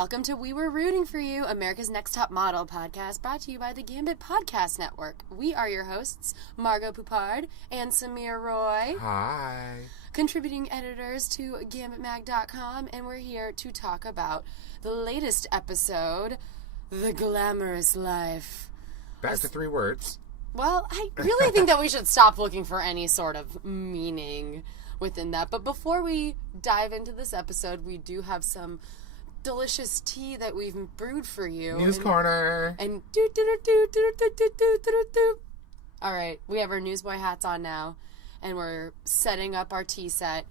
Welcome to We Were Rooting for You, America's Next Top Model podcast, brought to you by the Gambit Podcast Network. We are your hosts, Margot Poupard and Samir Roy. Hi. Contributing editors to GambitMag.com, and we're here to talk about the latest episode, The Glamorous Life. Back to 3 words. Well, I really think that we should stop looking for any sort of meaning within that. But before we dive into this episode, we do have some delicious tea that we've brewed for you. News corner. And do. All right, we have our newsboy hats on now, and we're setting up our tea set.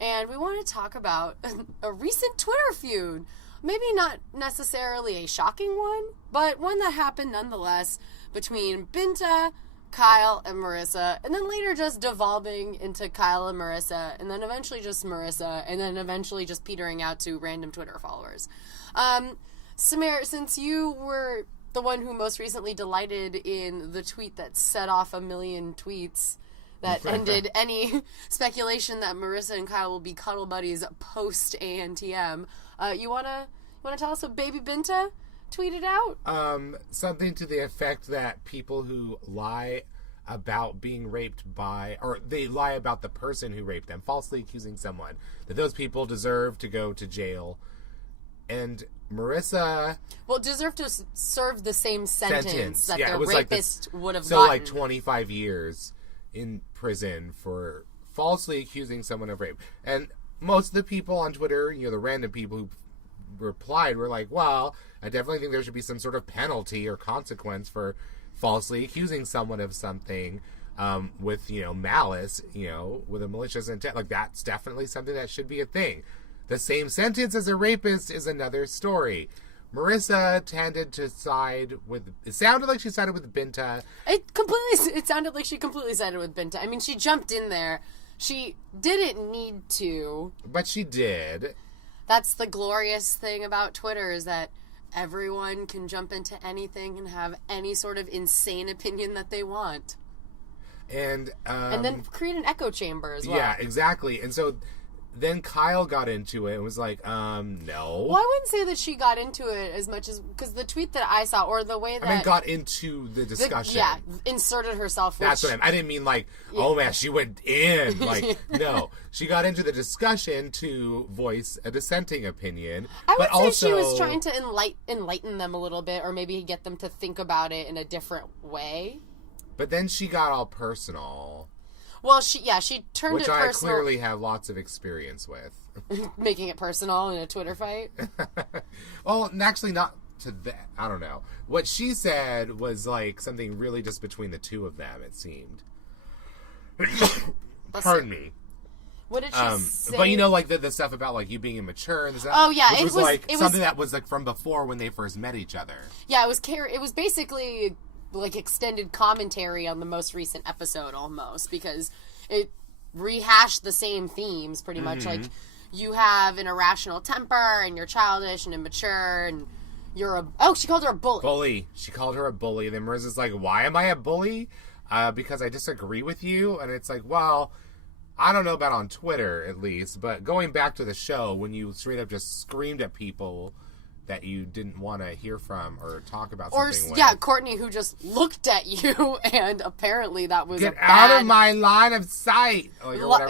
And we want to talk about a recent Twitter feud. Maybe not necessarily a shocking one, but one that happened nonetheless between Binta, Kyle, and Marissa, and then later just devolving into Kyle and Marissa, and then eventually just Marissa, and then eventually just petering out to random Twitter followers. Samir, since you were the one who most recently delighted in the tweet that set off 1 million tweets that ended any speculation that Marissa and Kyle will be cuddle buddies post ANTM, you wanna tell us what Baby Binta tweeted out? Something to the effect that people who lie about being raped by, or they lie about the person who raped them, falsely accusing someone, that those people deserve to go to jail. And Marissa... Well, deserve to serve the same sentence that the rapist would have gotten. So, like 25 years in prison for falsely accusing someone of rape. And most of the people on Twitter, the random people who replied were like, well, I definitely think there should be some sort of penalty or consequence for falsely accusing someone of something with, malice, with a malicious intent. Like, that's definitely something that should be a thing. The same sentence as a rapist is another story. Marissa tended to side with... It sounded like she sided with Binta. It sounded like she completely sided with Binta. I mean, she jumped in there. She didn't need to. But she did. That's the glorious thing about Twitter, is that everyone can jump into anything and have any sort of insane opinion that they want. And then create an echo chamber as well. Yeah, exactly. And so then Kyle got into it and was like, no. Well, I wouldn't say that she got into it as much as... Because the tweet that I saw, or the way that... got into the discussion. Inserted herself. That's what I didn't mean like, oh man, she went in. Like, no. She got into the discussion to voice a dissenting opinion. I would say she was trying to enlighten them a little bit, or maybe get them to think about it in a different way. But then she got all personal. Well, she turned it personal. Which I clearly have lots of experience with. Making it personal in a Twitter fight? Well, actually not to that. I don't know. What she said was like something really just between the two of them, it seemed. Pardon me. What did she say? But like the stuff about like you being immature and stuff. Oh yeah, it was something that was like from before when they first met each other. Yeah, it was basically like extended commentary on the most recent episode almost, because it rehashed the same themes pretty much. Like, you have an irrational temper and you're childish and immature and you're she called her a bully. She called her a bully. Then Marissa's like, why am I a bully? Because I disagree with you. And it's like, well, I don't know about on Twitter at least, but going back to the show, when you straight up just screamed at people that you didn't want to hear from or talk about something with. Yeah, Courtney, who just looked at you, and apparently that was Get out of my line of sight!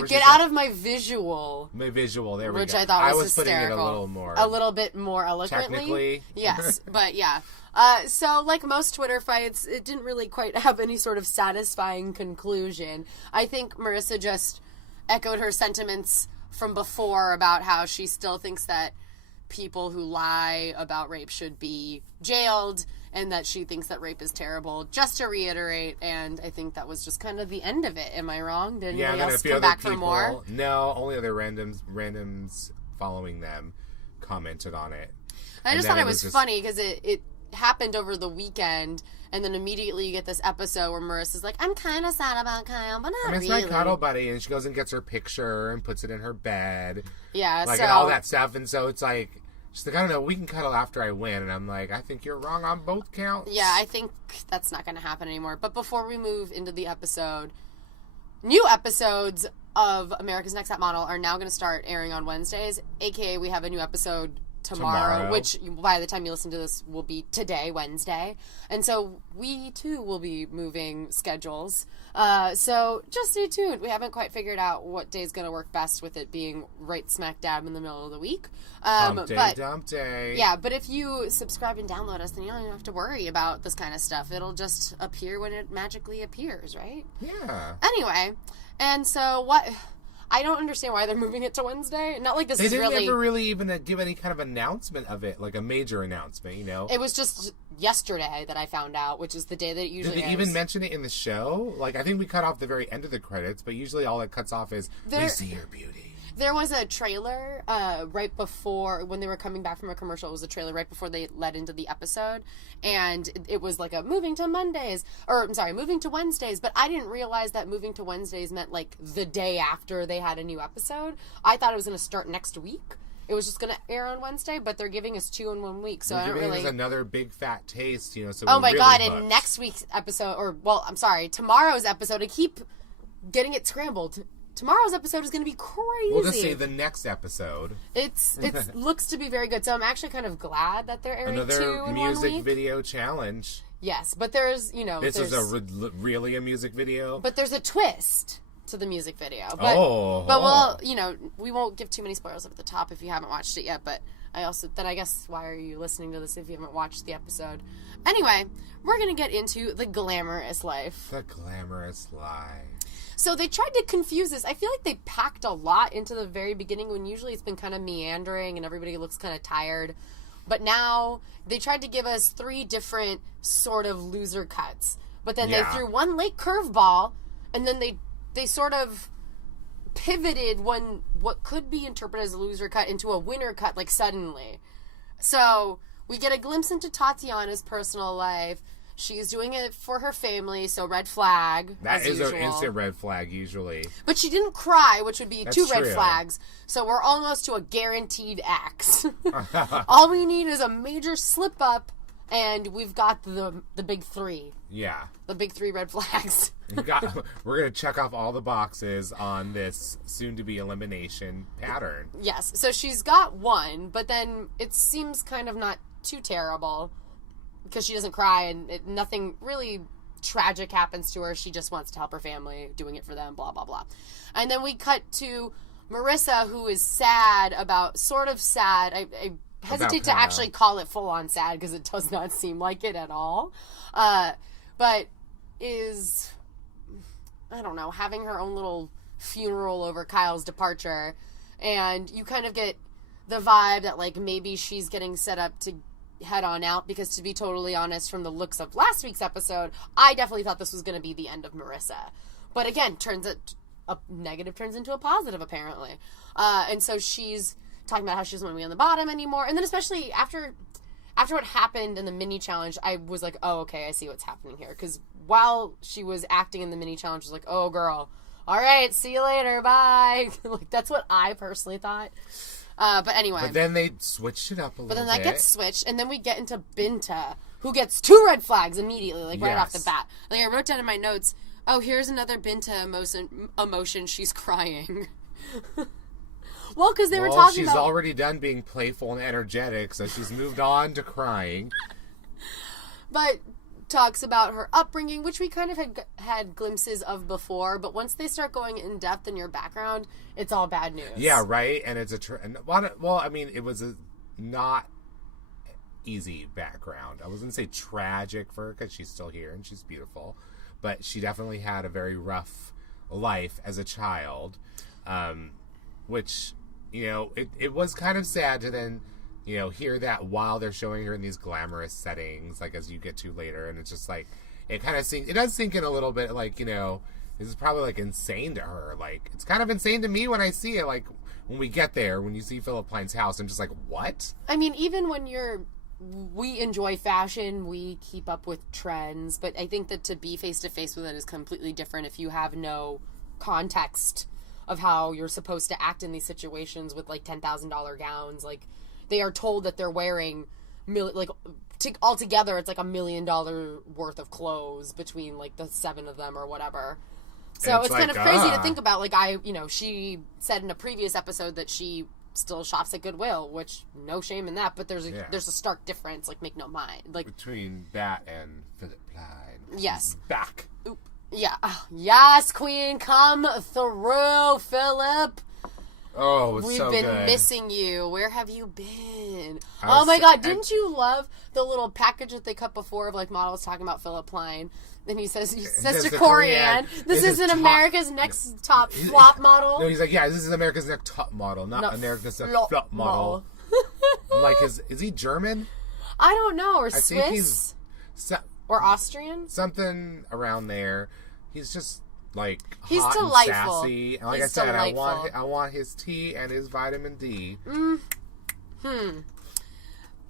Get out of my visual. My visual, there we go. Which I thought was hysterical. Putting it a little bit more eloquently. Technically. Yes, but yeah. So, like most Twitter fights, it didn't really quite have any sort of satisfying conclusion. I think Marissa just echoed her sentiments from before about how she still thinks that people who lie about rape should be jailed, and that she thinks that rape is terrible, just to reiterate. And I think that was just kind of the end of it. Am I wrong? Did anybody else come back for more? No, only other randoms following them commented on it. I just thought it was funny because it happened over the weekend, and then immediately you get this episode where Marissa's like, I'm kind of sad about Kyle, but not really. It's my cuddle buddy, and she goes and gets her picture and puts it in her bed. Yeah, and all that stuff, and so it's like, she's like, I don't know, we can cuddle after I win. And I'm like, I think you're wrong on both counts. Yeah, I think that's not going to happen anymore. But before we move into the episode, new episodes of America's Next Top Model are now going to start airing on Wednesdays, a.k.a. we have a new episode tomorrow, which by the time you listen to this will be today, Wednesday. And so we too will be moving schedules. So just stay tuned. We haven't quite figured out what day is going to work best with it being right smack dab in the middle of the week. Dump day. Yeah, but if you subscribe and download us, then you don't even have to worry about this kind of stuff. It'll just appear when it magically appears, right? Yeah. Anyway, and so what... I don't understand why they're moving it to Wednesday. Not like this is really... They didn't ever really even give any kind of announcement of it, like a major announcement, you know? It was just yesterday that I found out, which is the day that it usually Did they airs. even mention it in the show? Like, I think we cut off the very end of the credits, but usually all it cuts off is, we see your beauty. There was a trailer right before, when they were coming back from a commercial, it was a trailer right before they led into the episode, and it was like a moving to Wednesdays, but I didn't realize that moving to Wednesdays meant like the day after they had a new episode. I thought it was going to start next week. It was just going to air on Wednesday, but they're giving us 2 in 1 week, so I don't really... another big fat taste, you know, so oh my really God, hooked. and next week's episode, tomorrow's episode, I keep getting it scrambled. Tomorrow's episode is going to be crazy. We'll just say the next episode. It looks to be very good. So I'm actually kind of glad that they're airing 2 in 1 week. Another music video challenge. Yes, but there's, This is really a music video? But there's a twist to the music video. But we won't give too many spoilers up at the top if you haven't watched it yet. But I guess, why are you listening to this if you haven't watched the episode? Anyway, we're going to get into the glamorous life. The glamorous life. So they tried to confuse us. I feel like they packed a lot into the very beginning when usually it's been kind of meandering and everybody looks kind of tired. But now they tried to give us 3 different sort of loser cuts. But then they threw one late curveball, and then they sort of pivoted what could be interpreted as a loser cut into a winner cut, like suddenly. So we get a glimpse into Tatiana's personal life. She's doing it for her family, so red flag. That is an instant red flag, usually. But she didn't cry, which would be That's 2 red true. flags. So we're almost to a guaranteed X. All we need is a major slip up, and we've got the big 3. Yeah. The big 3 red flags. We're going to check off all the boxes on this soon-to-be elimination pattern. Yes. So she's got 1, but then it seems kind of not too terrible. Because she doesn't cry and nothing really tragic happens to her. She just wants to help her family, doing it for them, blah, blah, blah. And then we cut to Marissa, who is sad. I hesitate to actually call it full-on sad because it does not seem like it at all. But is, I don't know, having her own little funeral over Kyle's departure. And you kind of get the vibe that, like, maybe she's getting set up to head on out, because to be totally honest, from the looks of last week's episode, I definitely thought this was going to be the end of Marissa. But again, a negative turns into a positive, apparently. And so she's talking about how she doesn't want to be on the bottom anymore. And then especially after what happened in the mini challenge, I was like, oh, okay, I see what's happening here. Because while she was acting in the mini challenge, I was like, oh, girl, all right, see you later, bye. Like, that's what I personally thought. But anyway. But then they switched it up a little bit. But then that gets switched, and then we get into Binta, who gets 2 red flags immediately, like right off the bat. Like, I wrote down in my notes, oh, here's another Binta emotion, she's crying. Well, because they were talking about... she's already done being playful and energetic, so she's moved on to crying. But talks about her upbringing, which we kind of had glimpses of before, but once they start going in depth in your background, it's all bad news. Yeah, right? And it's it was a not easy background. I was going to say tragic for her, because she's still here and she's beautiful, but she definitely had a very rough life as a child, which, it was kind of sad to then hear that while they're showing her in these glamorous settings, like, as you get to later, and it's just like, it does sink in a little bit, like, this is probably, like, insane to her. Like, it's kind of insane to me when I see it, like, when we get there, when you see Philipp Plein's house, I'm just like, what? I mean, even when we enjoy fashion, we keep up with trends, but I think that to be face-to-face with it is completely different if you have no context of how you're supposed to act in these situations with, like, $10,000 gowns, like, they are told that they're wearing, altogether, it's like $1 million worth of clothes between, like, the 7 of them or whatever. So it's kind of crazy to think about. Like, she said in a previous episode that she still shops at Goodwill, which no shame in that, but there's a stark difference, like, make no mind. Like, between that and Philipp Plein. Yes. Back. Oop. Yeah. Yes, Queen, come through, Philip. Oh, it's We've so been good. missing you. Where have you been? Oh my God! Didn't you love the little package that they cut before of like models talking about Philipp Plein? And he says to Corianne, "This isn't America's Next Top Flop model." No, he's like, "Yeah, this is America's Next Top Model, not America's Next Flop Model." I'm like, is he German? I don't know, or I Swiss, think he's or Austrian, something around there. He's just like he's hot delightful. And sassy. And like he's I said, delightful. I want his tea and his vitamin D.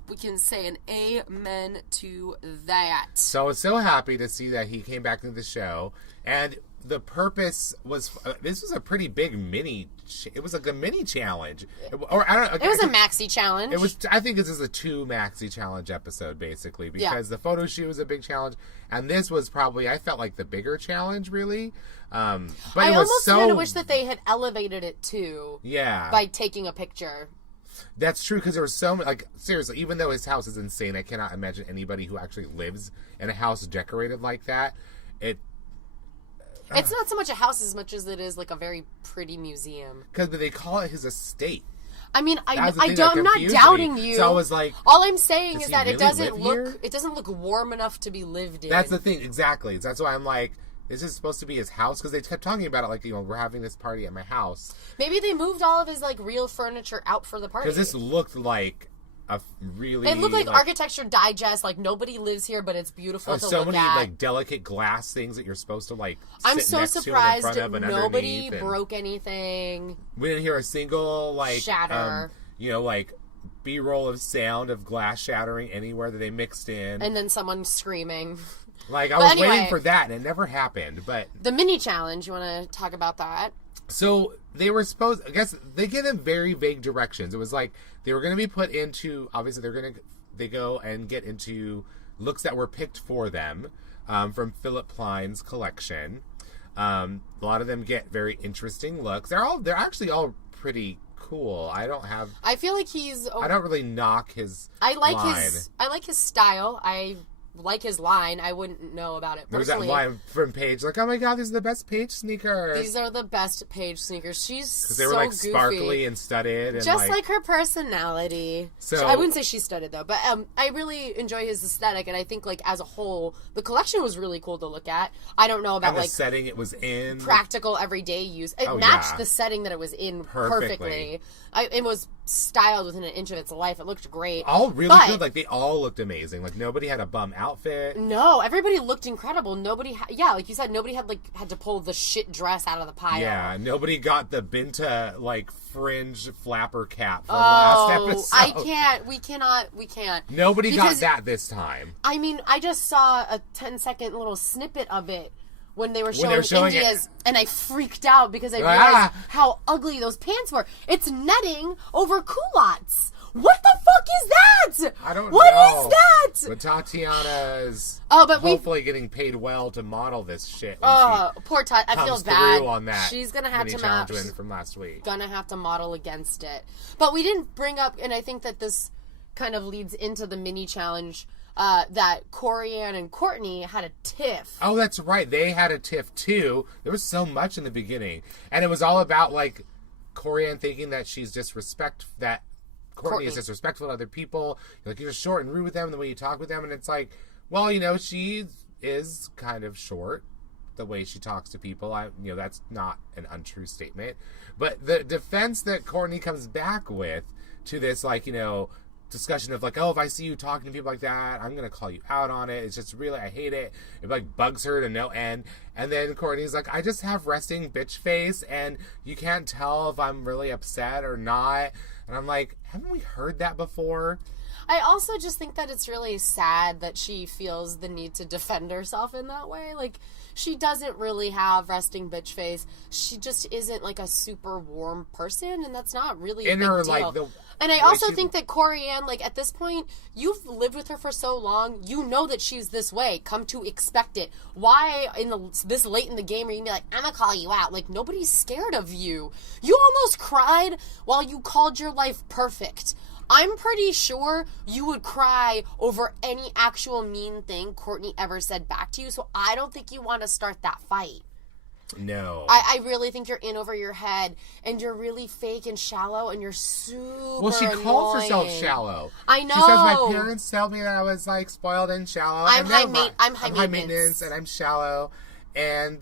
We can say an amen to that. So I was so happy to see that he came back into the show, and the purpose was this was a pretty big mini. It was like a mini challenge, or I don't know. It was a maxi challenge. It was. I think this is a 2 maxi challenge episode basically because the photo shoot was a big challenge, and this was probably I felt like the bigger challenge really. But I it was almost so. kind of wish that they had elevated it too. Yeah. By taking a picture. That's true because there was so many. Like seriously, even though his house is insane, I cannot imagine anybody who actually lives in a house decorated like that. It's not so much a house as much as it is like a very pretty museum. Because they call it his estate. I mean, I'm not confused doubting me. you. So I was like, all I'm saying is that really it doesn't look warm enough to be lived in. That's the thing, exactly. That's why I'm like, this is supposed to be his house because they kept talking about it like, we're having this party at my house. Maybe they moved all of his like real furniture out for the party. Because this looked like a really. It looked like Architecture Digest. Like nobody lives here, but it's beautiful to so look many at. like delicate glass things that you're supposed to like. I'm sit so next surprised to and in front of and nobody underneath broke anything. We didn't hear a single like shatter. Like B-roll of sound of glass shattering anywhere that they mixed in, and then someone screaming. Like I was waiting for that, and it never happened. But the mini challenge, you want to talk about that? So they were supposed. I guess they gave them very vague directions. It was like they were going to be put into. Obviously, they go and get into looks that were picked for them from Philipp Plein's collection. A lot of them get very interesting looks. They're actually all pretty cool. I feel like I don't really knock his. I like his style. I like his line. I wouldn't know about it personally. There was that line from Paige, like, "Oh my God, these are the best Paige sneakers." These are the best Paige sneakers. She's so they were like goofy. sparkly and studded, and just like her personality. So I wouldn't say she's studded though, but I really enjoy his aesthetic, and I think like as a whole, the collection was really cool to look at. I don't know about and the like setting it was in, practical everyday use. It matched the setting that it was in perfectly. It was styled within an inch of its life. It looked great. All really good. Like they all looked amazing. Like nobody had a bum outfit. No, everybody looked incredible. Nobody, like you said, nobody had to pull the shit dress out of the pile. Yeah, nobody got the Binta like fringe flapper cap from last episode. I can't. We can't. Nobody got that this time. I mean, I just saw a 10-second little snippet of it. When they were showing India's, and I freaked out because I realized how ugly those pants were. It's netting over culottes. What the fuck is that? I don't know. What is that? But Tatiana is hopefully getting paid well to model this shit. Poor Tati. I feel bad. On that She's gonna have to challenge win from last week. Gonna have to model against it. But we didn't bring up, and I think that this kind of leads into the mini challenge. That Corianne and Courtney had a tiff. Oh, that's right. They had a tiff, too. There was so much in the beginning. And it was all about, like, Corianne thinking that that Courtney is disrespectful to other people. Like, you're just short and rude with them the way you talk with them. And it's like, well, she is kind of short the way she talks to people. That's not an untrue statement. But the defense that Courtney comes back with to this, like, discussion of like, oh, if I see you talking to people like that, I'm going to call you out on it. It's just really, I hate it. It like bugs her to no end. And then Courtney's like, I just have resting bitch face and you can't tell if I'm really upset or not. And I'm like, haven't we heard that before? I also just think that it's really sad that she feels the need to defend herself in that way. Like, she doesn't really have resting bitch face. She just isn't, like, a super warm person, and that's not really a big deal. Like, and I also think that Corianne, like, at this point, you've lived with her for so long, you know that she's this way. Come to expect it. Why, this late in the game, are you going to be like, I'm going to call you out? Like, nobody's scared of you. You almost cried while you called your life perfect. I'm pretty sure you would cry over any actual mean thing Courtney ever said back to you, so I don't think you want to start that fight. No. I really think you're in over your head, and you're really fake and shallow, and you're super Well, she annoying. calls herself shallow. I know. She says, my parents tell me that I was, like, spoiled and shallow. I'm high maintenance, and I'm shallow. And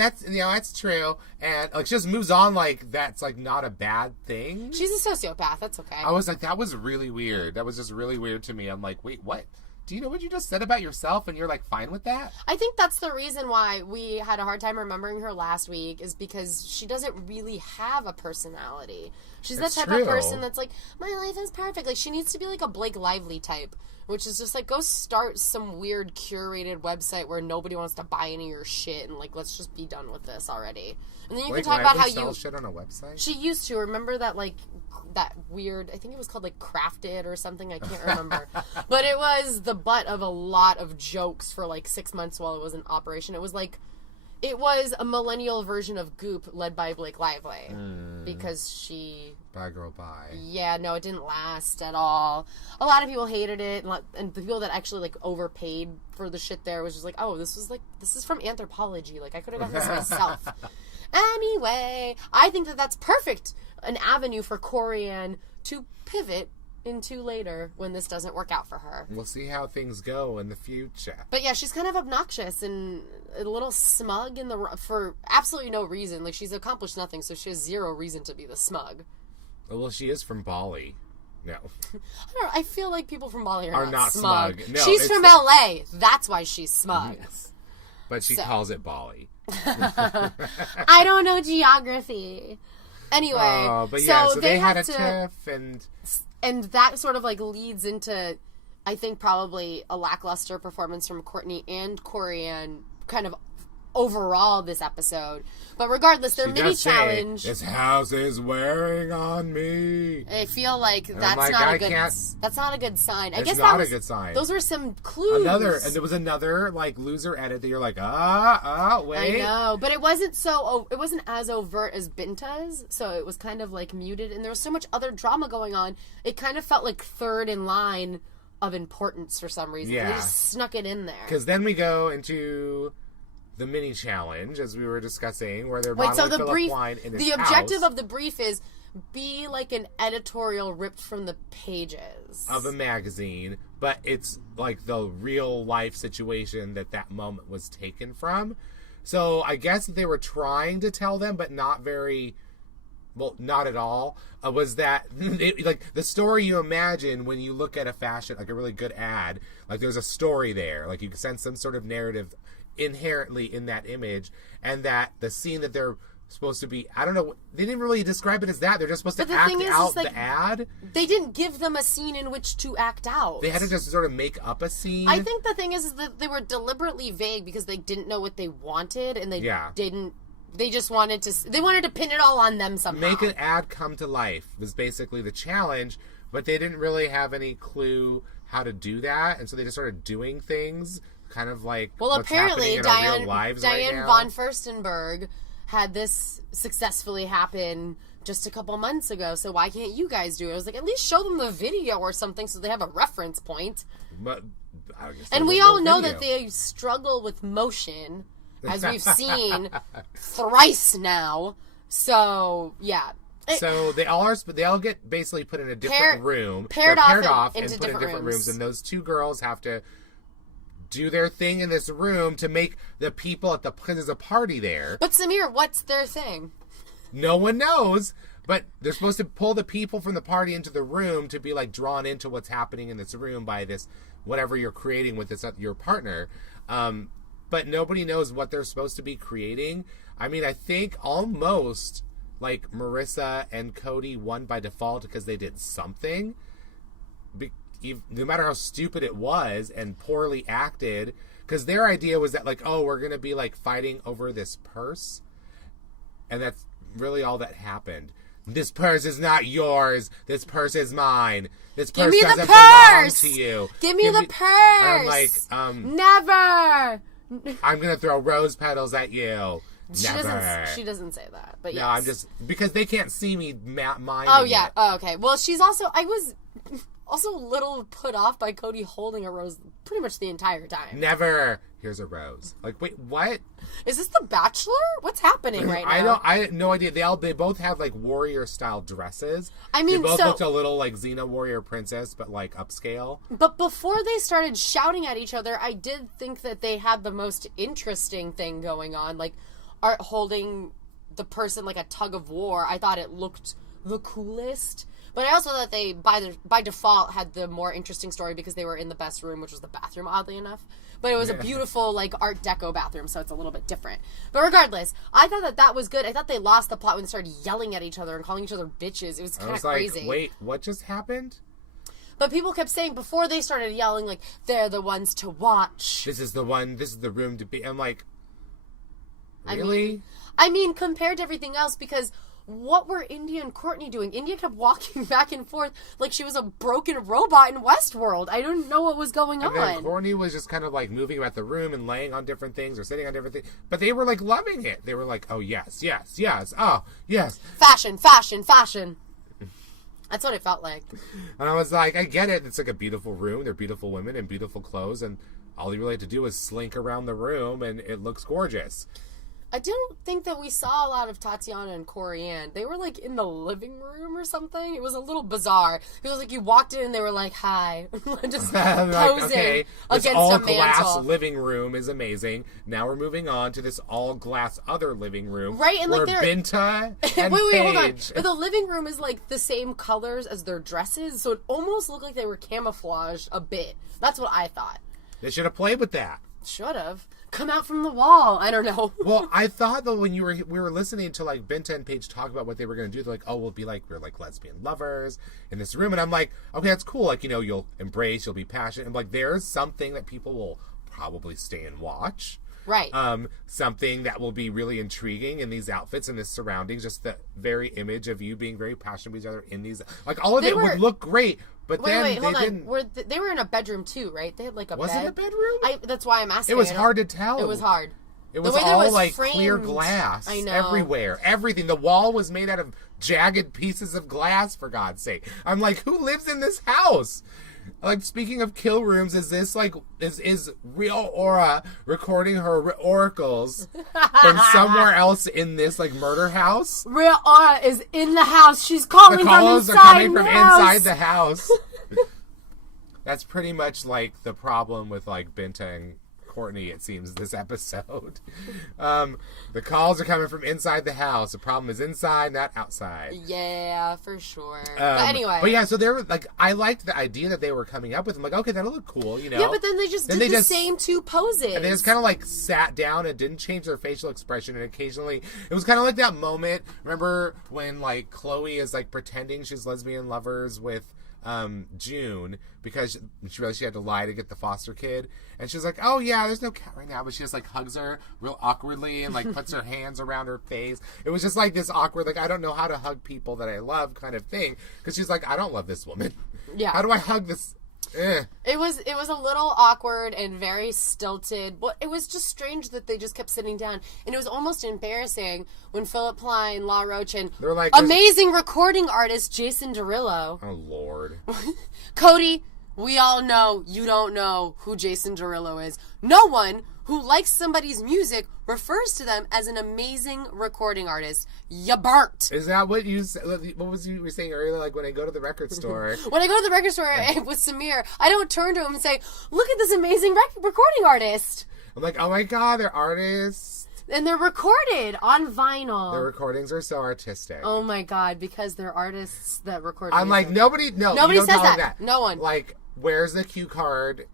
that's, that's true. And, like, she just moves on like that's, like, not a bad thing. She's a sociopath. That's okay. I was like, that was really weird. That was just really weird to me. I'm like, wait, what? Do you know what you just said about yourself and you're, like, fine with that? I think that's the reason why we had a hard time remembering her last week, is because she doesn't really have a personality. She's the type of person that's like, my life is perfect. Like, she needs to be like a Blake Lively type, which is just like, go start some weird curated website where nobody wants to buy any of your shit, and, like, let's just be done with this already. And then you can talk about how you shit on a website. She used to. Remember that, like, that weird, I think it was called, like, Crafted or something, I can't remember. But it was the butt of a lot of jokes for, like, 6 months while it was in operation. It was like, it was a millennial version of Goop led by Blake Lively. Because she... Bye, girl, bye. Yeah, no, it didn't last at all. A lot of people hated it, and the people that actually, like, overpaid for the shit there was just like, oh, this is from Anthropology. Like, I could have gotten this myself. Anyway, I think that that's perfect. An avenue for Corianne to pivot into later when this doesn't work out for her. We'll see how things go in the future. But yeah, she's kind of obnoxious and a little smug for absolutely no reason. Like, she's accomplished nothing, so she has zero reason to be the smug. Well, she is from Bali. No. I don't know. I feel like people from Bali are not smug. No, she's from LA. That's why she's smug. Yes. But she calls it Bali. I don't know geography. Anyway, but yeah, so they had a tiff, and that sort of, like, leads into, I think, probably a lackluster performance from Courtney and Corianne, kind of overall this episode. But regardless, their mini challenge. This house is wearing on me. I feel like that's not a good sign. I guess not a good sign. Those were some clues. There was another, like, loser edit that you're like, wait. I know, but it wasn't as overt as Binta's, so it was kind of, like, muted, and there was so much other drama going on. It kind of felt like third in line of importance for some reason. Yeah. They just snuck it in there. Because then we go into the mini challenge, as we were discussing, where they're modeling Philipp Plein in his The house. objective of the brief is be like an editorial ripped from the pages of a magazine, but it's like the real life situation that moment was taken from. So I guess they were trying to tell them, but not at all, was that, like, the story you imagine when you look at a fashion, like a really good ad, like there's a story there, like you can sense some sort of narrative inherently in that image, and that the scene that they're supposed to be, I don't know, they didn't really describe it as that. They're just supposed to act out the ad. They didn't give them a scene in which to act out. They had to just sort of make up a scene. I think the thing is that they were deliberately vague because they didn't know what they wanted, and they just wanted to pin it all on them somehow. Make an ad come to life was basically the challenge, but they didn't really have any clue how to do that, and so they just started doing things kind of like what's happening in our real lives right now. Von Furstenberg had this successfully happen just a couple months ago, so why can't you guys do it? I was like, at least show them the video or something so they have a reference point. But and we all know that they struggle with motion, as we've seen thrice now. So, yeah. So they all get basically put in a different room. Paired off and put in different rooms. And those two girls have to do their thing in this room to make the people because there's a party there. But Samir, what's their thing? No one knows, but they're supposed to pull the people from the party into the room to be, like, drawn into what's happening in this room by this, whatever you're creating with your partner. But nobody knows what they're supposed to be creating. I mean, I think almost, like, Marissa and Cody won by default because they did something. no matter how stupid it was and poorly acted, because their idea was that, like, oh, we're going to be, like, fighting over this purse. And that's really all that happened. This purse is not yours. This purse is mine. This purse doesn't belong to you. Give me the purse. And I'm like, never. I'm going to throw rose petals at you. Never. She doesn't say that, but yes. No, I'm just, because they can't see me minding Oh, yeah. it. Oh, okay. Well, I was also a little put off by Cody holding a rose pretty much the entire time. Never. Here's a rose. Like, wait, what? Is this The Bachelor? What's happening right now? I had no idea. They both had, like, warrior-style dresses. I mean, they both looked a little like Xena Warrior Princess, but, like, upscale. But before they started shouting at each other, I did think that they had the most interesting thing going on. Like, Art holding the person like a tug of war. I thought it looked the coolest. But I also thought they, by default, had the more interesting story because they were in the best room, which was the bathroom, oddly enough. But it was a beautiful, like, Art Deco bathroom, so it's a little bit different. But regardless, I thought that was good. I thought they lost the plot when they started yelling at each other and calling each other bitches. It was kind of crazy. Like, wait, what just happened? But people kept saying, before they started yelling, like, they're the ones to watch. This is the room to be. I'm like, really? I mean, compared to everything else, because what were India and Courtney doing? India kept walking back and forth like she was a broken robot in Westworld. I didn't know what was going on. And then Courtney was just kind of like moving about the room and laying on different things or sitting on different things. But they were like loving it. They were like, oh, yes, yes, yes. Oh, yes. Fashion, fashion, fashion. That's what it felt like. And I was like, I get it. It's like a beautiful room. They're beautiful women in beautiful clothes. And all you really had to do was slink around the room and it looks gorgeous. I don't think that we saw a lot of Tatiana and Corianne. They were, like, in the living room or something. It was a little bizarre. It was like you walked in and they were like, hi. Just posing like, okay, against all a mantle. glass living room is amazing. Now we're moving on to this all glass other living room. Right, and where like Binta and wait, Paige. hold on. But the living room is, like, the same colors as their dresses, so it almost looked like they were camouflaged a bit. That's what I thought. They should have played with that. Should have. Come out from the wall. I don't know. Well, I thought though when we were listening to like Binta and Paige talk about what they were going to do, they're like, oh, we're like lesbian lovers in this room, and I'm like, okay, that's cool. Like, you know, you'll embrace, you'll be passionate. I'm like, there's something that people will probably stay and watch. Right. Something that will be really intriguing in these outfits and this surroundings, just the very image of you being very passionate with each other in these, like all of it would look great. But wait, hold on. They were in a bedroom too, right? They had like a bed. Was it a bedroom? That's why I'm asking. It was hard to tell. It was hard. It was all like clear glass. I know. Everywhere. Everything. The wall was made out of jagged pieces of glass, for God's sake. I'm like, who lives in this house? Like, speaking of kill rooms, is this like, is real Aura recording her oracles from somewhere else in this like murder house? Real Aura is in the house. She's calling from inside the house. The calls are coming from inside the house. That's pretty much like the problem with like Binta and Courtney, it seems, this episode. The calls are coming from inside the house. The problem is inside, not outside. Yeah, for sure. But anyway. But yeah, so they were like, I liked the idea that they were coming up with. I'm like, okay, that'll look cool, you know? Yeah, but then they just did the same two poses. And they just kind of like sat down and didn't change their facial expression. And occasionally, it was kind of like that moment. Remember when like Chloe is like pretending she's lesbian lovers with June because she realized she had to lie to get the foster kid, and she's like, oh yeah, there's no cat right now, but she just like hugs her real awkwardly and like puts her hands around her face. It was just like this awkward, like, I don't know how to hug people that I love kind of thing, because she's like, I don't love this woman. Yeah, how do I hug this? It was a little awkward and very stilted. But it was just strange that they just kept sitting down, and it was almost embarrassing when Philipp Plein, La Roche, and like, amazing recording artist Jason Derulo. Oh Lord, Cody, we all know you don't know who Jason Derulo is. No one who likes somebody's music refers to them as an amazing recording artist. You burnt. Is that what you said? What was you were saying earlier? Like, when I go to the record store. When I go to the record store with Samir, I don't turn to him and say, look at this amazing recording artist. I'm like, oh my God, they're artists. And they're recorded on vinyl. Their recordings are so artistic. Oh my God, because they're artists that record I'm music. Like, nobody says that. No one. Like, where's the cue card?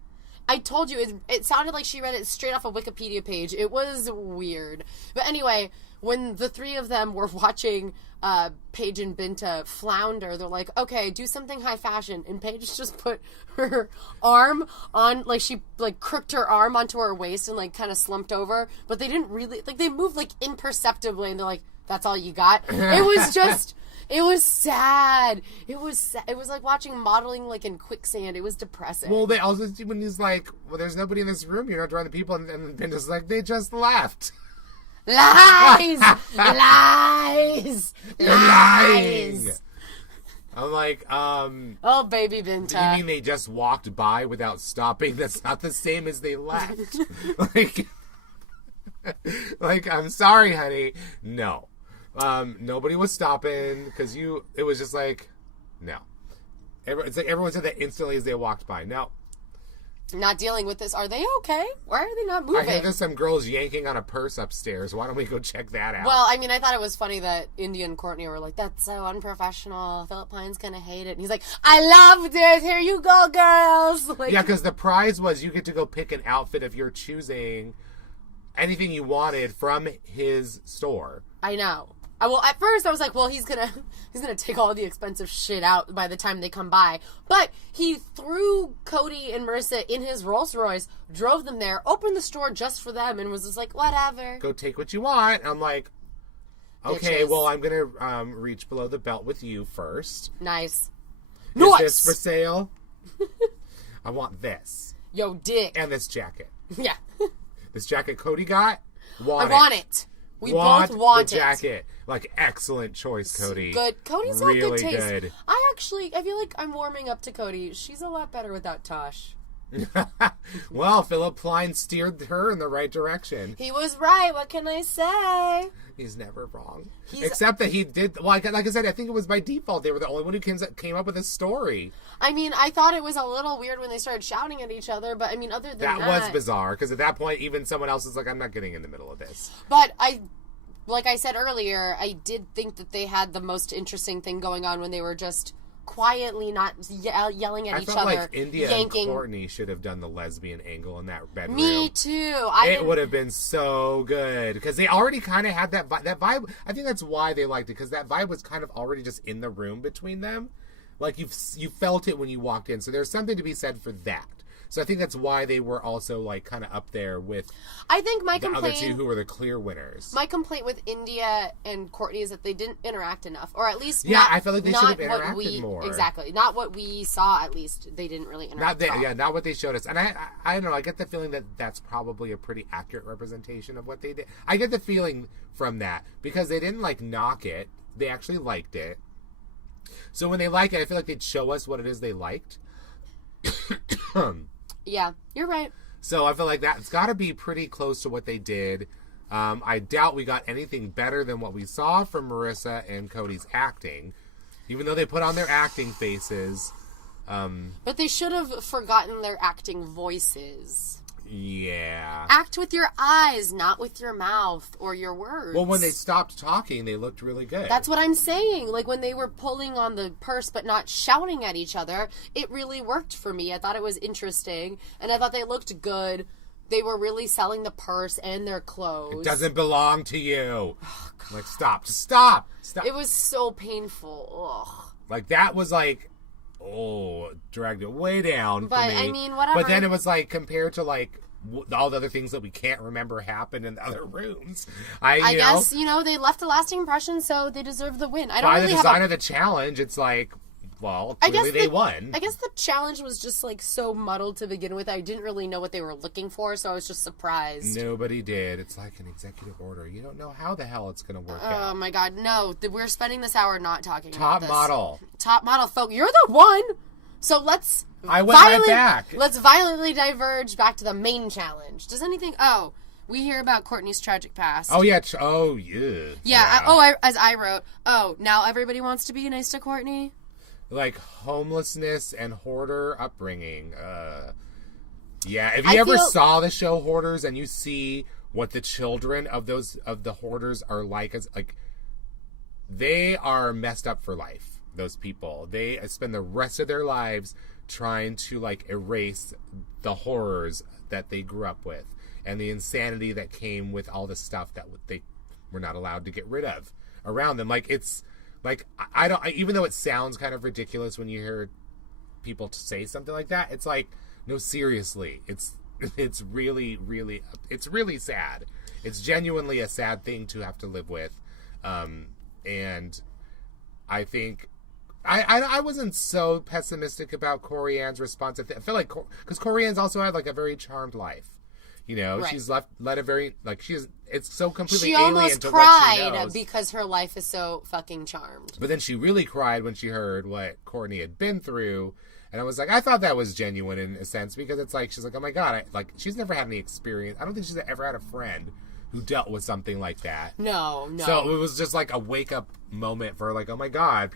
I told you, it sounded like she read it straight off a Wikipedia page. It was weird. But anyway, when the three of them were watching Paige and Binta flounder, they're like, okay, do something high fashion. And Paige just put her arm on, like, she, like, crooked her arm onto her waist and, like, kind of slumped over. But they didn't really, like, they moved, like, imperceptibly. And they're like, that's all you got? It was just... It was sad. It was like watching modeling like in quicksand. It was depressing. Well, they also, when he's like, well, there's nobody in this room. You're not drawing the people. And Binta's like, they just left. Lies! Lies! You're lying. I'm like, oh, baby Binta. You mean they just walked by without stopping? That's not the same as they left. like, I'm sorry, honey. No. Nobody was stopping because it was just like, no. It's like everyone said that instantly as they walked by. No. Not dealing with this. Are they okay? Why are they not moving? I hear there's some girls yanking on a purse upstairs. Why don't we go check that out? Well, I mean, I thought it was funny that India and Courtney were like, that's so unprofessional. Philipp Plein's gonna hate it. And he's like, I loved it. Here you go, girls. Like, yeah, because the prize was you get to go pick an outfit if you're choosing anything you wanted from his store. I know. Well, at first I was like, well, he's gonna take all the expensive shit out by the time they come by. But he threw Cody and Marissa in his Rolls Royce, drove them there, opened the store just for them, and was just like, whatever. Go take what you want. I'm like, okay, bitches. well, I'm gonna reach below the belt with you first. Nice. Is Nice. this for sale? I want this. Yo, dick. And this jacket. Yeah. This jacket Cody got. I want it. We both want the jacket. Like, excellent choice, Cody. Good. Cody's got really good taste. Good. I feel like I'm warming up to Cody. She's a lot better without Tosh. Well, Philipp Plein steered her in the right direction. He was right. What can I say? He's never wrong. Except that he did, well, like I said, I think it was by default. They were the only one who came up with a story. I mean, I thought it was a little weird when they started shouting at each other, but I mean, other than that... That was bizarre, because at that point, even someone else is like, I'm not getting in the middle of this. But like I said earlier, I did think that they had the most interesting thing going on when they were just quietly not yelling at each other. I felt like India yanking. and Courtney should have done the lesbian angle in that bedroom. Me too. It would have been so good because they already kind of had that vibe. I think that's why they liked it, because that vibe was kind of already just in the room between them. Like you felt it when you walked in. So there's something to be said for that. So I think that's why they were also like kind of up there with. I think my the complaint, other two who were the clear winners. My complaint with India and Courtney is that they didn't interact enough, or at least I feel like they should have interacted more. Exactly, not what we saw. At least they didn't really interact. Not what they showed us. And I don't know. I get the feeling that that's probably a pretty accurate representation of what they did. I get the feeling from that because they didn't like knock it. They actually liked it. So when they like it, I feel like they'd show us what it is they liked. Yeah, you're right. So I feel like that's got to be pretty close to what they did. I doubt we got anything better than what we saw from Marissa and Cody's acting, even though they put on their acting faces. But they should have forgotten their acting voices. Yeah. Act with your eyes, not with your mouth or your words. Well, when they stopped talking, they looked really good. That's what I'm saying. Like, when they were pulling on the purse but not shouting at each other, it really worked for me. I thought it was interesting, and I thought they looked good. They were really selling the purse and their clothes. It doesn't belong to you. Oh, like, stop. Just stop. Stop. It was so painful. Ugh. Like, that was like... dragged it way down but, for me. I mean, whatever. But then it was like, compared to like all the other things that we can't remember happened in the other rooms. I guess, they left a lasting impression, so they deserve the win. I don't by really the design of the challenge, it's like, well, clearly they won. I guess the challenge was just like so muddled to begin with. I didn't really know what they were looking for, so I was just surprised. Nobody did. It's like an executive order. You don't know how the hell it's going to work out. Oh my god, no. We're spending this hour not talking Top about this. Top model, folk. You're the one! So let's... I went right back. Let's violently diverge back to the main challenge. Does anything... Oh, we hear about Courtney's tragic past. Oh, yeah. Yeah. As I wrote, now everybody wants to be nice to Courtney? Like homelessness and hoarder upbringing. Yeah, if you ever saw the show Hoarders and you see what the children of the hoarders are like, as like they are messed up for life. Those people, they spend the rest of their lives trying to, like, erase the horrors that they grew up with and the insanity that came with all the stuff that they were not allowed to get rid of around them. Like, it's, like, even though it sounds kind of ridiculous when you hear people say something like that, it's like, no, seriously, it's really, really, it's really sad. It's genuinely a sad thing to have to live with. And I think I wasn't so pessimistic about Corianne's response. I feel like, because Corianne's also had, like, a very charmed life. You know, right. She's led a very, like, it's so completely alien to what she knows. She almost cried because her life is so fucking charmed. But then she really cried when she heard what Kourtney had been through. And I was like, I thought that was genuine in a sense, because it's like, she's like, oh my God, she's never had any experience. I don't think she's ever had a friend who dealt with something like that. No. So it was just like a wake up moment for, like, oh my God,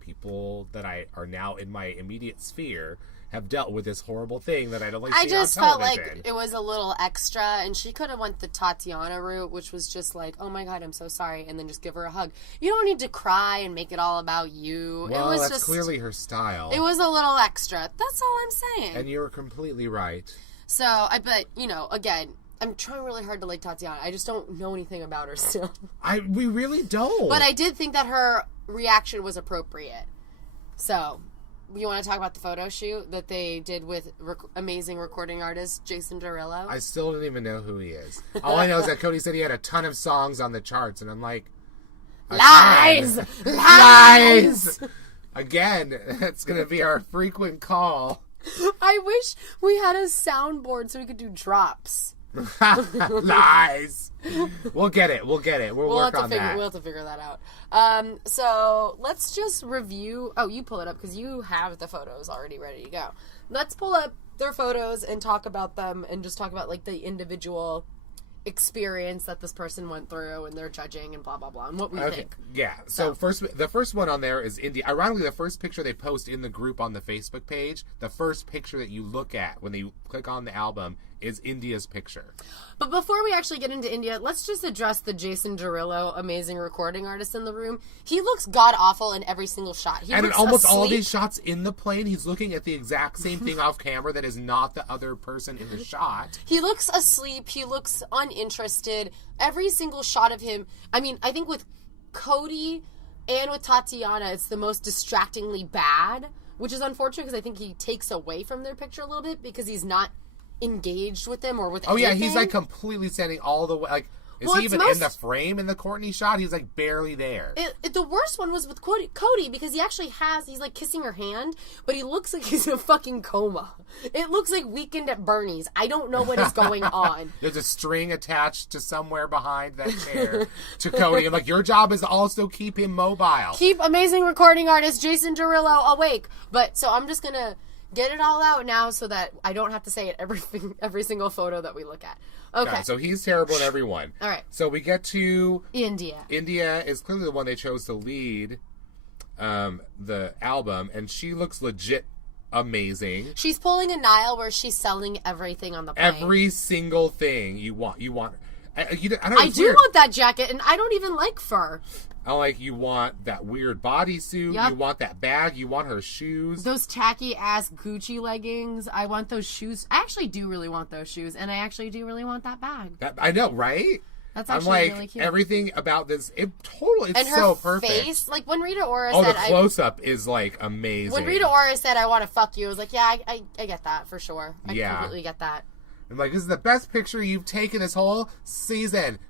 people that are now in my immediate sphere have dealt with this horrible thing that I'd only seen on television. I just felt like it was a little extra, and she could have went the Tatiana route, which was just like, oh my God, I'm so sorry, and then just give her a hug. You don't need to cry and make it all about you. Well, it was that's just clearly her style. It was a little extra. That's all I'm saying. And you're completely right. So, but, again, I'm trying really hard to like Tatiana. I just don't know anything about her still. We really don't. But I did think that her reaction was appropriate. So, you want to talk about the photo shoot that they did with amazing recording artist Jason Derulo? I still don't even know who he is. All I know is that Cody said he had a ton of songs on the charts, and I'm like, lies! Lies! Again, that's going to be our frequent call. I wish we had a soundboard so we could do drops. Lies. We'll get it. We'll work on that. We'll have to figure that out. So let's just review. Oh, you pull it up because you have the photos already ready to go. Let's pull up their photos and talk about them, and just talk about, like, the individual experience that this person went through, and their judging and blah blah blah, and what we think. Yeah. So the first one on there is India. Ironically, the first picture they post in the group on the Facebook page, the first picture that you look at when you click on the album is India's picture. But before we actually get into India, let's just address the Jason Derulo, amazing recording artist in the room. He looks god-awful in every single shot. And in almost all these shots in the plane, he's looking at the exact same thing off camera that is not the other person in the shot. He looks asleep. He looks uninterested. Every single shot of him. I mean, I think with Cody and with Tatiana, it's the most distractingly bad, which is unfortunate because I think he takes away from their picture a little bit because he's not engaged with them or with anything. Oh yeah, he's like completely standing all the way. Like, is he even in the frame in the Kourtney shot? He's like barely there. The worst one was with Cody because he's like kissing her hand, but he looks like he's in a fucking coma. It looks like Weekend at Bernie's. I don't know what is going on. There's a string attached to somewhere behind that chair to Cody. I'm like, your job is to also keep him mobile. Keep amazing recording artist Jason Derulo awake. But so I'm just gonna get it all out now so that I don't have to say it every single photo that we look at. Okay. So he's terrible in every one. All right. So we get to India. India is clearly the one they chose to lead the album, and she looks legit amazing. She's pulling a Nile where she's selling everything on the plane. Every single thing you want. I do want that jacket, and I don't even like fur. You want that weird bodysuit. Yep. You want that bag. You want her shoes. Those tacky-ass Gucci leggings. I want those shoes. I actually do really want those shoes, and I actually do really want that bag. I know, right? That's actually really cute. Everything about this, it's so perfect. And her face, like when Rita Ora said... the close-up is, like, amazing. When Rita Ora said, I want to fuck you, I was like, yeah, I get that, for sure. I completely get that. I'm like, this is the best picture you've taken this whole season.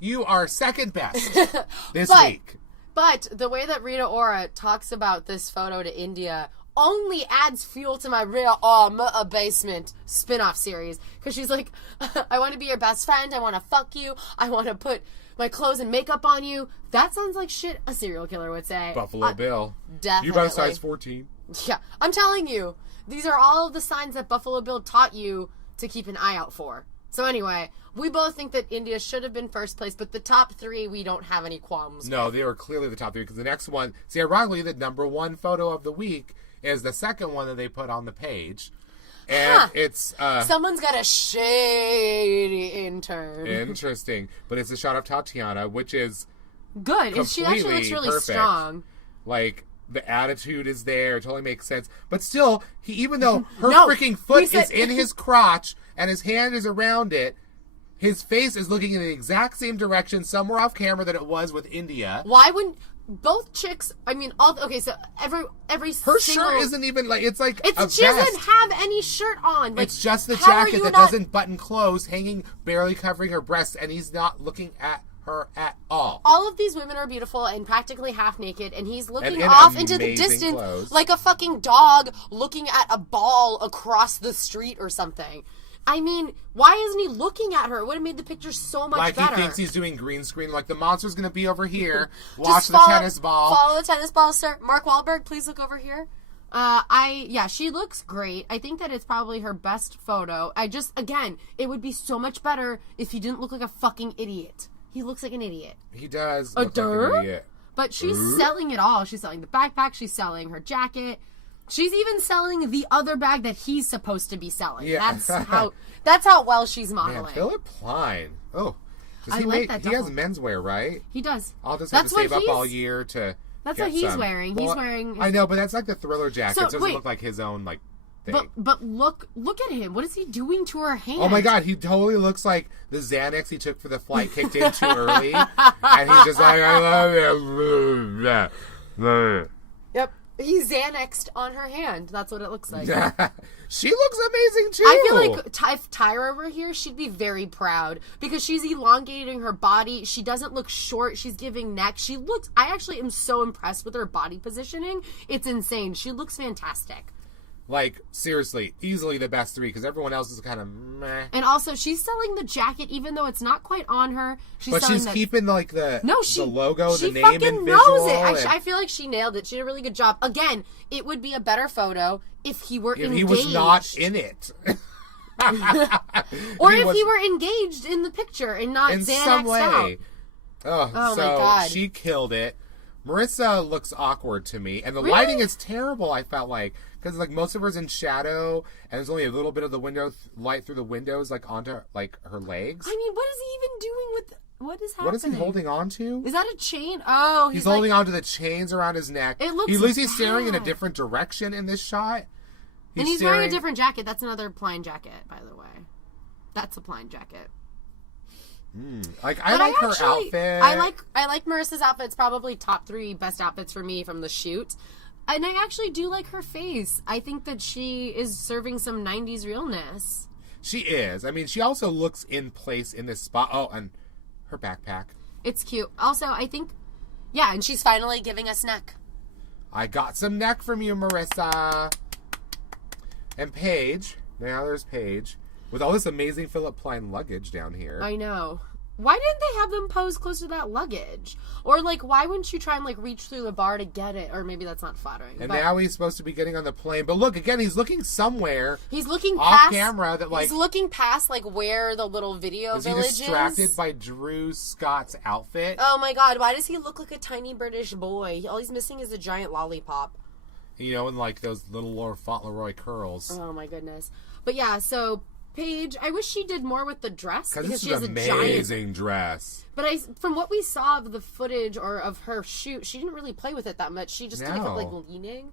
You are second best this week. But the way that Rita Ora talks about this photo to India only adds fuel to my Rita Ora Basement spin-off series. Because she's like, I want to be your best friend. I want to fuck you. I want to put my clothes and makeup on you. That sounds like shit a serial killer would say. Buffalo Bill. Definitely. You about a size 14. Yeah. I'm telling you. These are all of the signs that Buffalo Bill taught you to keep an eye out for. So anyway, we both think that India should have been first place, but the top three we don't have any qualms No, with. They were clearly the top three, because the next one, ironically, the number one photo of the week is the second one that they put on the page. And it's... someone's got a shady intern. Interesting. But it's a shot of Tatiana, which is good. She actually looks really perfect. strong. Like, the attitude is there. It totally makes sense. But still, even though her No, freaking foot is in his crotch and his hand is around it, his face is looking in the exact same direction somewhere off camera that it was with India. Why wouldn't both chicks? I mean, so every her single, shirt isn't even like it's like a she doesn't have any shirt on. Like, it's just the how jacket that doesn't button close, hanging barely covering her breasts, and he's not looking at her at all. All of these women are beautiful and practically half naked, and he's looking in off into the amazing distance clothes. like a fucking dog looking at a ball across the street or something. I mean, why isn't he looking at her? It would have made the picture so much better. Like he thinks he's doing green screen. Like the monster's going to be over here. Watch the tennis ball. Follow the tennis ball, sir. Mark Wahlberg, please look over here. She looks great. I think that it's probably her best photo. Again, it would be so much better if he didn't look like a fucking idiot. He looks like an idiot. He does look like an idiot. But she's selling it all. She's selling the backpack. She's selling her jacket. She's even selling the other bag that he's supposed to be selling. Yeah. That's how well she's modeling. Man, Philipp Plein. Oh. I like that he has menswear, right? He does. I'll just have to save up all year to That's get what he's some. wearing. Well, he's wearing... I know, but that's like the Thriller jacket. So, it doesn't look like his own, like, thing. But look at him. What is he doing to her hand? Oh my god, he totally looks like the Xanax he took for the flight kicked in too early. And he's just like, I love you. Yep. He's Xanaxed on her hand. That's what it looks like. She looks amazing too. I feel like if Tyra were here, she'd be very proud because she's elongating her body. She doesn't look short. She's giving neck. I actually am so impressed with her body positioning. It's insane. She looks fantastic. Like, seriously, easily the best three, because everyone else is kind of meh. And also, she's selling the jacket, even though it's not quite on her. But she's keeping, like, the logo, the name and visual. She fucking knows it. I feel like she nailed it. She did a really good job. Again, it would be a better photo if he were engaged. He was not in it. Or if he were engaged in the picture and not Xanaxed some way. out. Oh, my God. She killed it. Marissa looks awkward to me, and the lighting is terrible, I felt like, because like most of her's in shadow, and there's only a little bit of the window light through the windows, like onto like her legs. I mean, what is he even doing with? What is happening? What is he holding on to? Is that a chain? Oh, he's holding on to the chains around his neck. It looks. He's staring in a different direction in this shot. He's wearing a different jacket. That's another Plein jacket, by the way. That's a Plein jacket. Like I like her outfit. I like Marissa's outfit. It's probably top 3 best outfits for me from the shoot. And I actually do like her face. I think that she is serving some 90s realness. She is. I mean, she also looks in place in this spot. Oh, and her backpack. It's cute. Also, I think, yeah, and she's finally giving us neck. I got some neck from you, Marissa. And Paige. Now there's Paige. With all this amazing Philipp Plein luggage down here. I know. Why didn't they have them pose close to that luggage? Or, like, why wouldn't you try and, like, reach through the bar to get it? Or maybe that's not flattering. And now he's supposed to be getting on the plane. But look, again, he's looking somewhere. He's looking off past, camera. He's looking past, like, where the little video village is. Is he distracted by Drew Scott's outfit? Oh, my God. Why does he look like a tiny British boy? All he's missing is a giant lollipop. You know, and, like, those little Laura Fauntleroy curls. Oh, my goodness. But, yeah, so... Paige, I wish she did more with the dress because she has has an a amazing dress. But from what we saw of the footage or of her shoot, she didn't really play with it that much. She just kind of kept like leaning.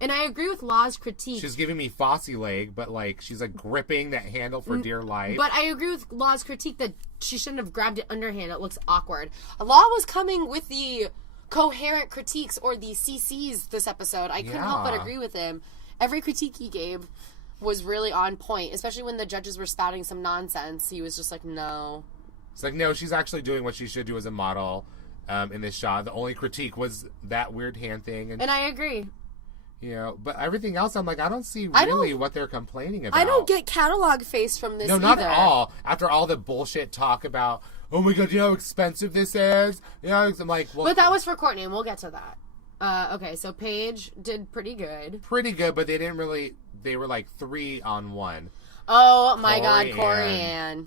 And I agree with Law's critique. She's giving me Fosse leg, but like she's like gripping that handle for dear life. But I agree with Law's critique that she shouldn't have grabbed it underhand. It looks awkward. Law was coming with the coherent critiques or the CCs this episode. I couldn't help but agree with him. Every critique he gave was really on point, especially when the judges were spouting some nonsense. He was just like, no. It's like, no, she's actually doing what she should do as a model in this shot. The only critique was that weird hand thing. And I agree. You know, but everything else, I'm like, I don't see really what they're complaining about. I don't get catalog face from this either. No, not at all. After all the bullshit talk about, oh my God, you know how expensive this is? You know, I'm like, well. But that was for Courtney, and we'll get to that. Okay, so Paige did pretty good. Pretty good, but they didn't really... They were like 3 on 1. Oh my God, Corianne.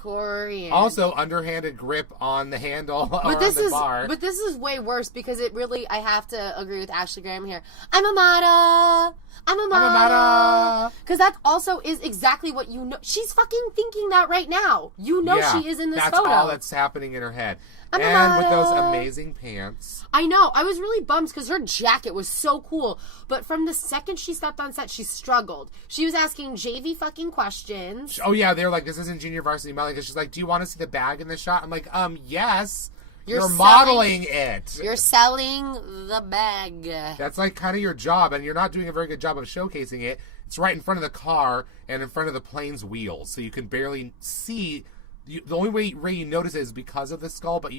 coriander. Also, underhanded grip on the handle around the bar. But this is way worse because it really, I have to agree with Ashley Graham here. I'm a model. Because that also is exactly what you know. She's fucking thinking that right now. You know she is in this photo. That's all that's happening in her head. I'm a and with model. those amazing pants. I know. I was really bummed because her jacket was so cool. But from the second she stepped on set, she struggled. She was asking JV fucking questions. Oh, yeah. They're like, this isn't junior varsity modeling. Because she's like, do you want to see the bag in the shot? I'm like, yes. You're modeling it. You're selling the bag. That's like kind of your job. And you're not doing a very good job of showcasing it. It's right in front of the car and in front of the plane's wheels. So you can barely see. The only way you notice it is because of the skull, but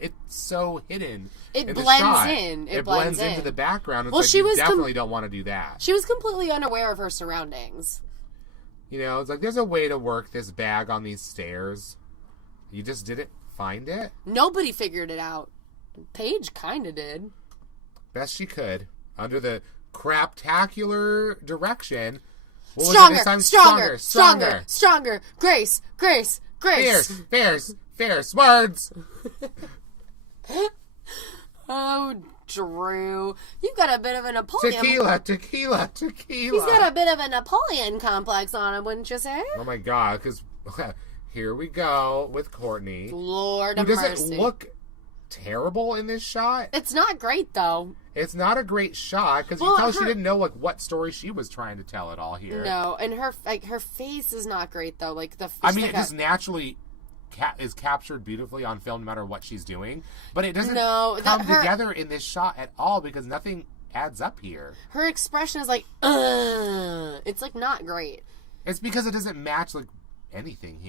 it's so hidden. It blends in. It blends into the background. It's well, like, you definitely don't want to do that. She was completely unaware of her surroundings. You know, it's like there's a way to work this bag on these stairs. You just didn't find it? Nobody figured it out. Paige kind of did. Best she could. Under the craptacular direction. Stronger. Grace. Fierce words. Oh, Drew. You've got a bit of a Napoleon. Tequila. He's got a bit of a Napoleon complex on him, wouldn't you say? Oh my God, because here we go with Courtney. Lord of mercy. Who doesn't look terrible in this shot. It's not great, though. It's not a great shot because you tell she didn't know what story she was trying to tell at all here. No, and her face is not great though. Like it just naturally is captured beautifully on film, no matter what she's doing. But it doesn't come together in this shot at all because nothing adds up here. Her expression is like, it's like not great. It's because it doesn't match like anything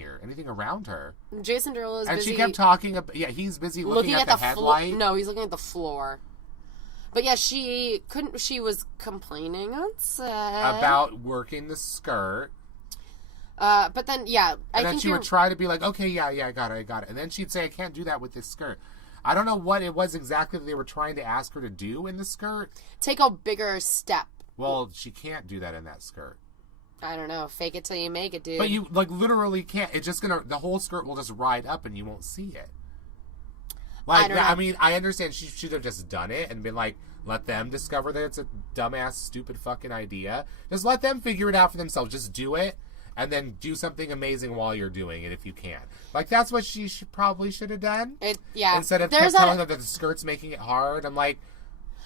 around her. Jason Derulo is busy. And she kept talking. He's busy looking at the headlight. No, he's looking at the floor. But yeah, she was complaining on set about working the skirt. But then, yeah. And then she would try to be like, okay, yeah, I got it. And then she'd say, I can't do that with this skirt. I don't know what it was exactly that they were trying to ask her to do in the skirt. Take a bigger step. Well, she can't do that in that skirt. I don't know. Fake it till you make it, dude. But you, literally can't. It's just the whole skirt will just ride up and you won't see it. I mean, I understand she should have just done it and been like, let them discover that it's a dumbass, stupid fucking idea. Just let them figure it out for themselves. Just do it, and then do something amazing while you're doing it if you can. That's what she probably should have done. Instead of telling them that the skirt's making it hard. I'm like,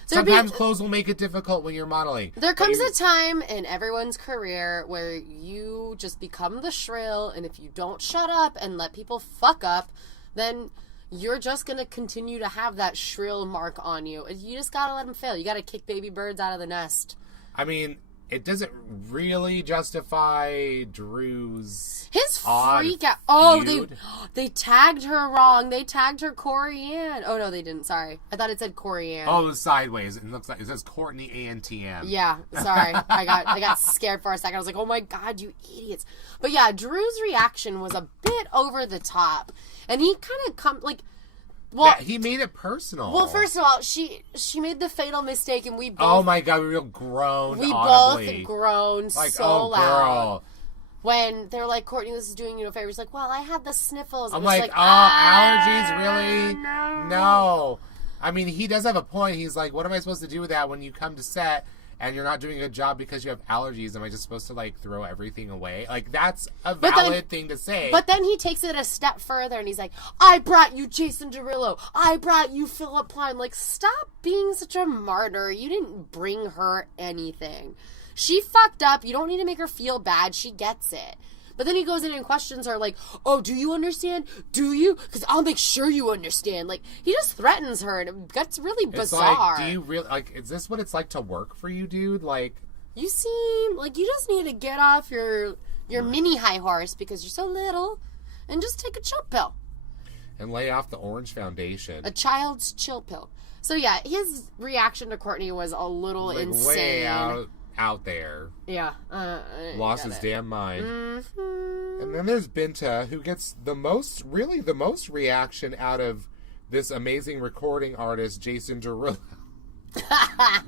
sometimes clothes will make it difficult when you're modeling. There comes a time in everyone's career where you just become the shrill, and if you don't shut up and let people fuck up, then you're just going to continue to have that shrill mark on you. You just got to let them fail. You got to kick baby birds out of the nest. I mean, it doesn't really justify Drew's freak out. Oh, they tagged her wrong. They tagged her Corianne. Oh, no, they didn't. Sorry. I thought it said Corianne. Oh, it was sideways. It looks like it says Courtney ANTM. Yeah, sorry. I got scared for a second. I was like, oh my God, you idiots. But yeah, Drew's reaction was a bit over the top. And he kind of he made it personal. Well, first of all, she made the fatal mistake, and we both. Oh my God, we groaned. We audibly. both groaned so loud. When they're like, Courtney, this is doing you a favor. He's like, well, I had the sniffles. I'm like, allergies, really? No. I mean, he does have a point. He's like, what am I supposed to do with that when you come to set and you're not doing a good job because you have allergies? Am I just supposed to throw everything away? That's a valid thing to say. But then he takes it a step further and he's like, I brought you Jason Derulo. I brought you Philipp Plein. Stop being such a martyr. You didn't bring her anything. She fucked up. You don't need to make her feel bad. She gets it. But then he goes in and questions her oh, do you understand? Do you? Because I'll make sure you understand. He just threatens her, and it gets really bizarre. Do you really, is this what it's like to work for you, dude? You seem like you just need to get off your mini high horse because you're so little and just take a chill pill. And lay off the orange foundation. A child's chill pill. So yeah, his reaction to Courtney was a little insane. Way out there. Yeah. Lost his damn mind. Mm-hmm. And then there's Binta, who gets the most reaction out of this amazing recording artist, Jason Derulo.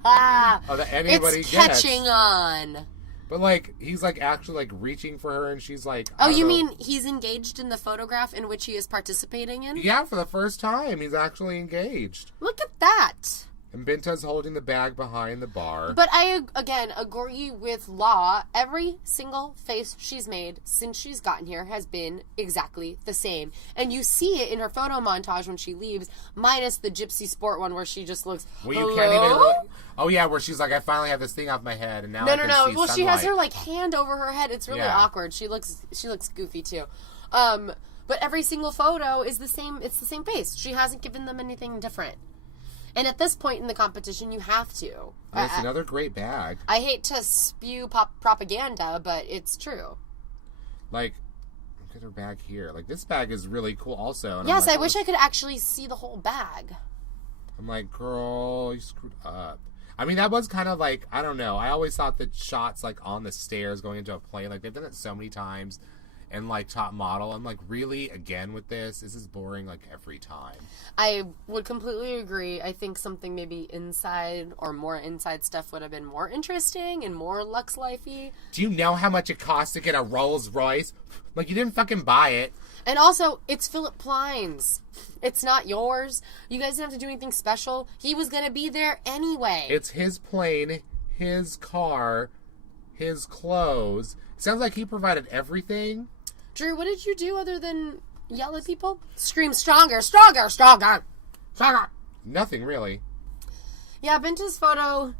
That anybody it's gets. catching on. But, like, he's, like, actually, like, reaching for her, and she's like... Oh, you mean he's engaged in the photograph in which he is participating in? Yeah, for the first time, he's actually engaged. Look at that. And Binta's holding the bag behind the bar. But I, again, agree with Law. Every single face she's made since she's gotten here has been exactly the same. And you see it in her photo montage when she leaves, minus the gypsy sport one where she just looks, well, you can't even... Oh, yeah, where she's like, I finally have this thing off my head, and now I can see Well, sunlight. she has her, like, hand over her head. It's really awkward. She looks goofy, too. But every single photo is the same. It's the same face. She hasn't given them anything different. And at this point in the competition, you have to. And it's another great bag. I hate to spew propaganda, but it's true. Like, look at her bag here. Like, this bag is really cool also. And yes, I wish I could actually see the whole bag. I'm like, girl, you screwed up. I mean, that was kind of like, I don't know. I always thought that shots, like, on the stairs going into a plane, like, they've done it so many times. And, like, Top Model, I'm like, really? Again with this? This is boring, like, every time. I would completely agree. I think something maybe inside or more inside stuff would have been more interesting and more Lux Life-y. Do you know how much it costs to get a Rolls Royce? Like, you didn't fucking buy it. And also, it's Philipp Plein's. It's not yours. You guys didn't have to do anything special. He was going to be there anyway. It's his plane, his car, his clothes. Sounds like he provided everything. Drew, what did you do other than yell at people? Scream stronger, stronger, stronger, stronger. Nothing, really. Yeah, Binta's photo...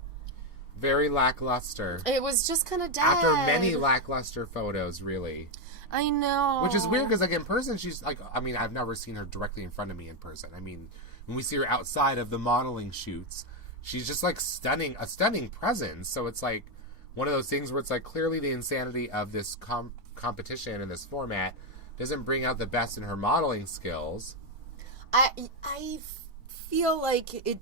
Very lackluster. It was just kind of dead. After many lackluster photos, really. I know. Which is weird, because, like, in person, she's, like... I mean, I've never seen her directly in front of me in person. I mean, when we see her outside of the modeling shoots, she's just, like, a stunning presence. So it's, like, one of those things where it's, like, clearly the insanity of this competition in this format doesn't bring out the best in her modeling skills. I feel like it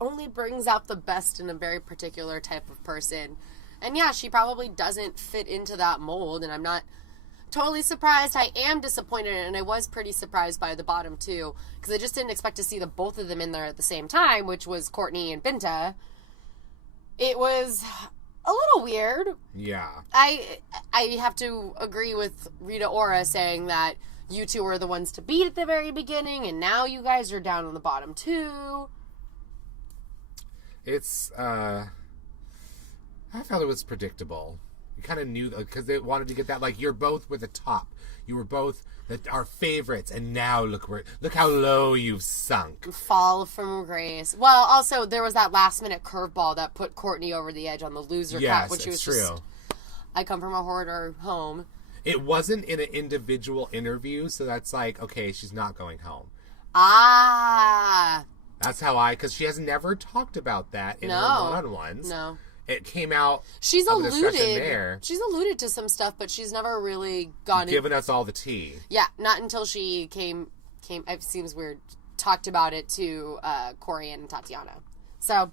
only brings out the best in a very particular type of person. And yeah, she probably doesn't fit into that mold, and I'm not totally surprised. I am disappointed, and I was pretty surprised by the bottom two, because I just didn't expect to see the both of them in there at the same time, which was Courtney and Binta. It was a little weird. Yeah. I have to agree with Rita Ora saying that you two were the ones to beat at the very beginning, and now you guys are down on the bottom two. It's, I felt it was predictable. You kind of knew, because they wanted to get that, like, you're both with the top. You were both our favorites, and now look how low you've sunk. Fall from grace. Well, also, there was that last-minute curveball that put Courtney over the edge on the loser cut, which was true. Just, I come from a hoarder home. It wasn't in an individual interview, so that's like, okay, she's not going home. Ah. That's how because she has never talked about that in her one-on-ones. No. It came out. She's of the alluded. discussion there. She's alluded to some stuff, but she's never really given us all the tea. Yeah, not until she came. It seems weird. Talked about it to Corey and Tatiana. So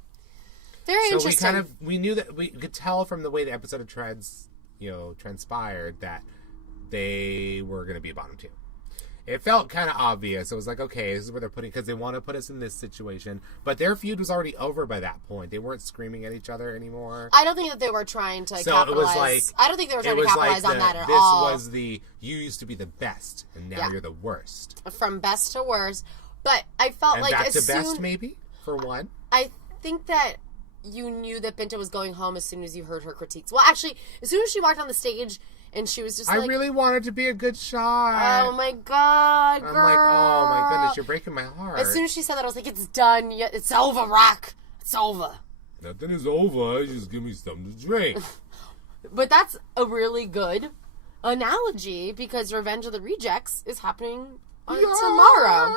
very interesting. We knew that we could tell from the way the episode of transpired that they were going to be bottom two. It felt kind of obvious. It was like, okay, this is where they're putting, because they want to put us in this situation. But their feud was already over by that point. They weren't screaming at each other anymore. I don't think that they were trying to capitalize. It was like, I don't think they were trying to capitalize on that at all. This was you used to be the best, and now you're the worst. From best to worst. But I felt like back to best, maybe, for one. I think that you knew that Binta was going home as soon as you heard her critiques. Well, actually, as soon as she walked on the stage, and she was just I really wanted to be a good shot. Oh, my God, girl. I'm like, oh, my goodness, you're breaking my heart. As soon as she said that, I was like, it's done. It's over, Rock. It's over. Nothing is over. Just give me something to drink. But that's a really good analogy, because Revenge of the Rejects is happening tomorrow.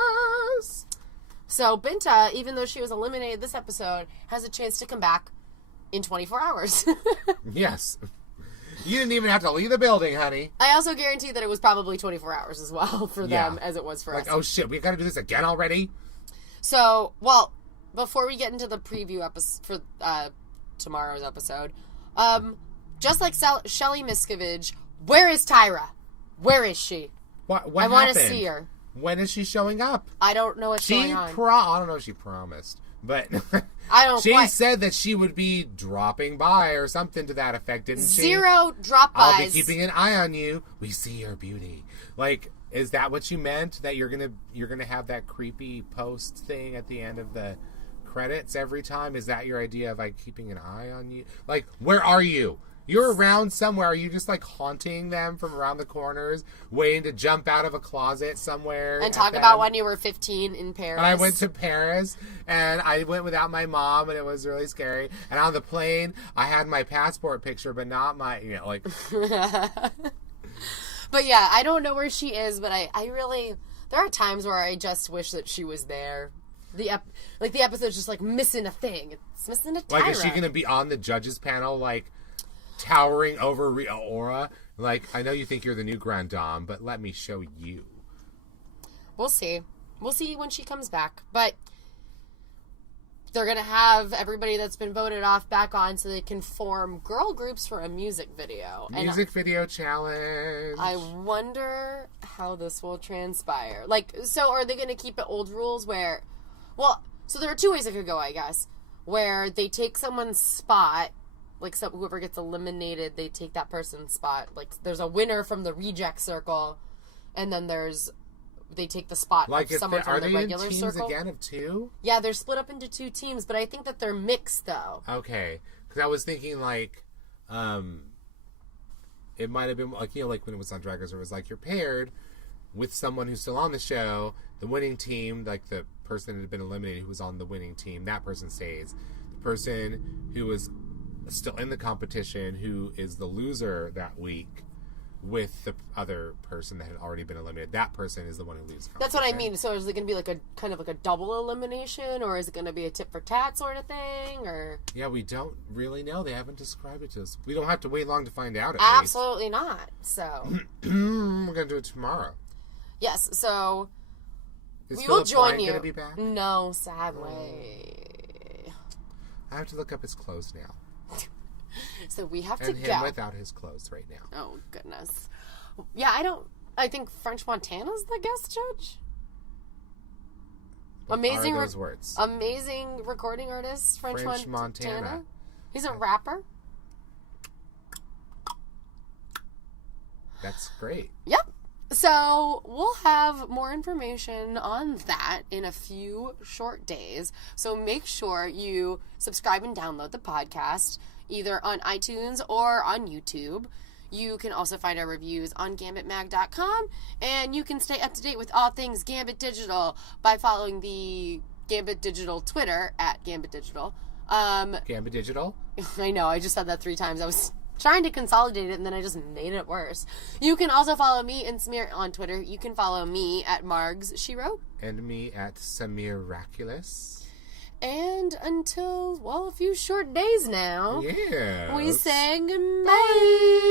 So Binta, even though she was eliminated this episode, has a chance to come back in 24 hours. Yes. You didn't even have to leave the building, honey. I also guarantee that it was probably 24 hours as well for them as it was for us. Oh shit, we gotta do this again already? So, well, before we get into the preview episode for tomorrow's episode, just like Shelly Miscavige, where is Tyra? Where is she? What I want to see her. When is she showing up? I don't know what's going on. I don't know if she promised. But I don't. she said that she would be dropping by or something to that effect, didn't she? 0 drop-bys. I'll be keeping an eye on you. We see your beauty. Like, is that what you meant? That you're gonna have that creepy post thing at the end of the credits every time? Is that your idea of like keeping an eye on you? Like, where are you? You're around somewhere. Are you just like haunting them from around the corners, waiting to jump out of a closet somewhere? And talk about when you were 15 in Paris. And I went to Paris, and I went without my mom, and it was really scary. And on the plane, I had my passport picture, but not my, like... But yeah, I don't know where she is, but I really... There are times where I just wish that she was there. The episode's just like missing a thing. It's missing a Tyra. Like, is she going to be on the judges panel, like... towering over Rita Ora, like, I know you think you're the new Grand Dame, but let me show you. We'll see. We'll see when she comes back. But they're going to have everybody that's been voted off back on so they can form girl groups for a music video. Music video challenge. I wonder how this will transpire. Like, so are they going to keep it old rules where... Well, so there are 2 ways it could go, I guess. Where they take someone's spot... Like, whoever gets eliminated, they take that person's spot. Like, there's a winner from the reject circle, and then they take the spot of someone from the regular circle. Are they in teams again of 2? Yeah, they're split up into 2 teams, but I think that they're mixed, though. Okay. Because I was thinking, like, it might have been, like, like when it was on Drag Race, where it was like, you're paired with someone who's still on the show, the winning team, like, the person that had been eliminated who was on the winning team, that person stays. The person who was still in the competition, who is the loser that week with the other person that had already been eliminated, that person is the one who leaves. That's what I mean. So is it going to be like a kind of like a double elimination, or is it going to be a tit for tat sort of thing, or? Yeah, we don't really know. They haven't described it to us. We don't have to wait long to find out. Absolutely not. So we're going to do it tomorrow. Yes. So is we Philipp will join Plein you. Gonna be back? No, sadly. I have to look up his clothes now. So we have to and go. him without his clothes right now. Oh, goodness. Yeah, I think French Montana's the guest judge. What amazing are those words? Amazing recording artist, French Montana. He's a rapper. That's great. Yep. So we'll have more information on that in a few short days. So make sure you subscribe and download the podcast either on iTunes or on YouTube. You can also find our reviews on gambitmag.com, and you can stay up to date with all things Gambit Digital by following the Gambit Digital Twitter at Gambit Digital. Gambit Digital? I know, I just said that 3 times. I was trying to consolidate it, and then I just made it worse. You can also follow me and Samir on Twitter. You can follow me at Margs Shiro. And me at Samiraculous. And until, well, a few short days now. Yeah. We say goodbye.